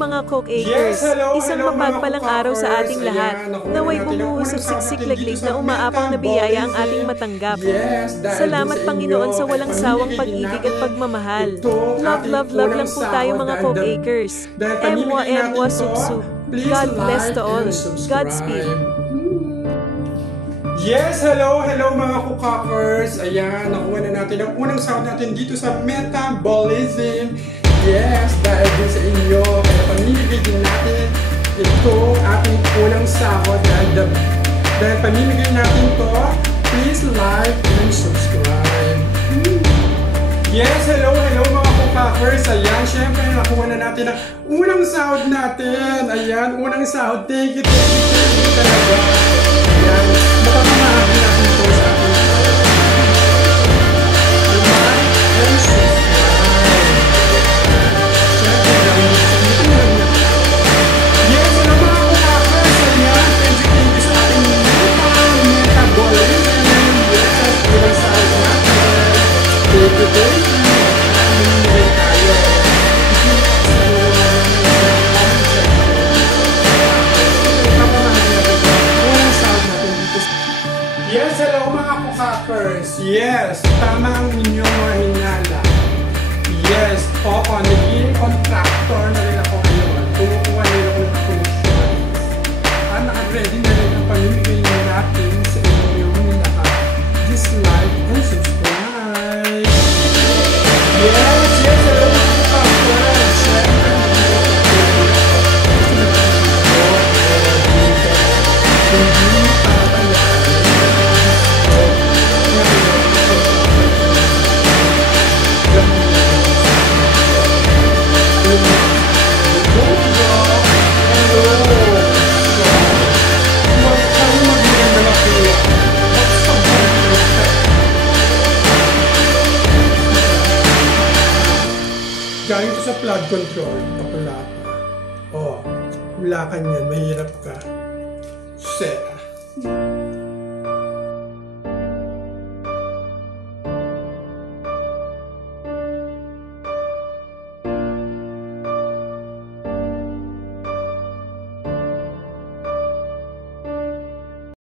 mga Coke-Acres, isang mapagpalang araw sa ating lahat. Naway bumuhos at siksik-laglig na umaapang na biyaya ang ating matanggap. Salamat Panginoon sa walang sawang pag-ibig at pagmamahal. Love, love, love lang po tayo mga Coke-Acres. Emwa, emwa, sup-sup. God bless to all. Godspeed. Yes, hello mga Coke-Acres. Ayan, nakuha na natin ang unang sound natin dito sa Metabolism. Yes, dahil din sa inyo, kaya pamimigay din natin ito ating unang sahod. Dahil pamimigay natin to, please like and subscribe. Yes, hello mga Coke-Acres. Ayan, syempre nakuha na natin ang unang sahod natin. Ayan, unang sahod. Thank you talaga. Ayan, mapapamahagi natin ito sa ating like and subscribe. Syempre, yes, hello mga Coke-Acres. Ayan, thank you sa ating Metabolism. Yes, unang sahod natin. Thank you. Yes, hello mga Coke-Acres. Yes, tama ang inyong mga hinala. Yes, oo, naging contractor na rin ako ngayon. Kumukuha nila ako ng commission. Naka-ready na rin ang pamimigay natin sa inyong lahat. Dislike and subscribe. Yes, hello mga Coke-Acres. Siyempre, galing ko sa flood control, kapala pa. Oh, wala ka niyan, mahirap ka. Sera.